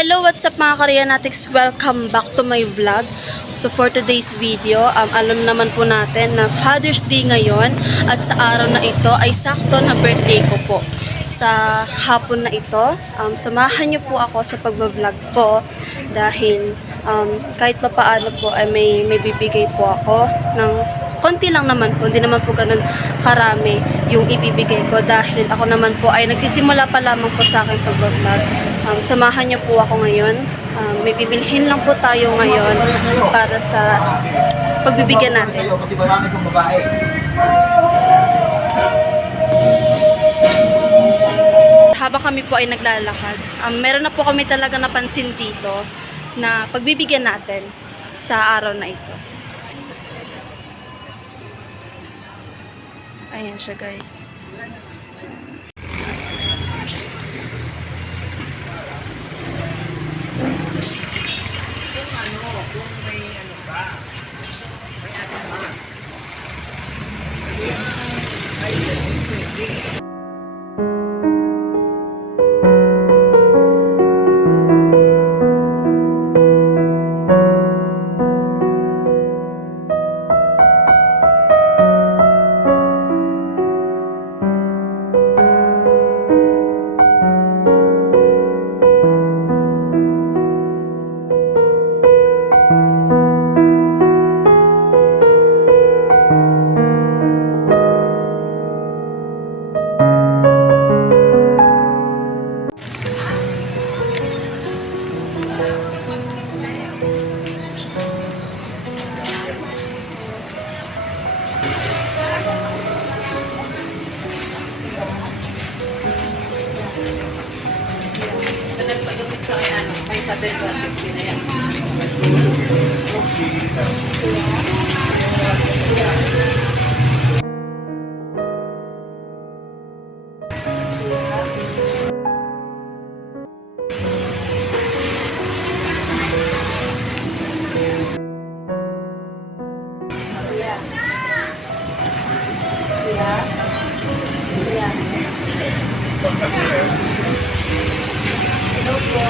Hello, what's up mga Koreanatics? Welcome back to my vlog. So for today's video, alam naman po natin na Father's Day ngayon at sa araw na ito ay sakto na birthday ko po. Sa hapon na ito, samahan niyo po ako sa pagbablog ko dahil kahit papaano po ay may bibigay po ako ng konti lang naman po, hindi naman po ganun karami yung ibibigay ko dahil ako naman po ay nagsisimula pa lamang po sa aking pag-vlog. Samahan niyo po ako ngayon. May bibilhin lang po tayo ngayon para sa pagbibigyan natin. Habang kami po ay naglalakad, meron na po kami talaga napansin dito na pagbibigyan natin sa araw na ito. Ayan siya, guys. Hello po.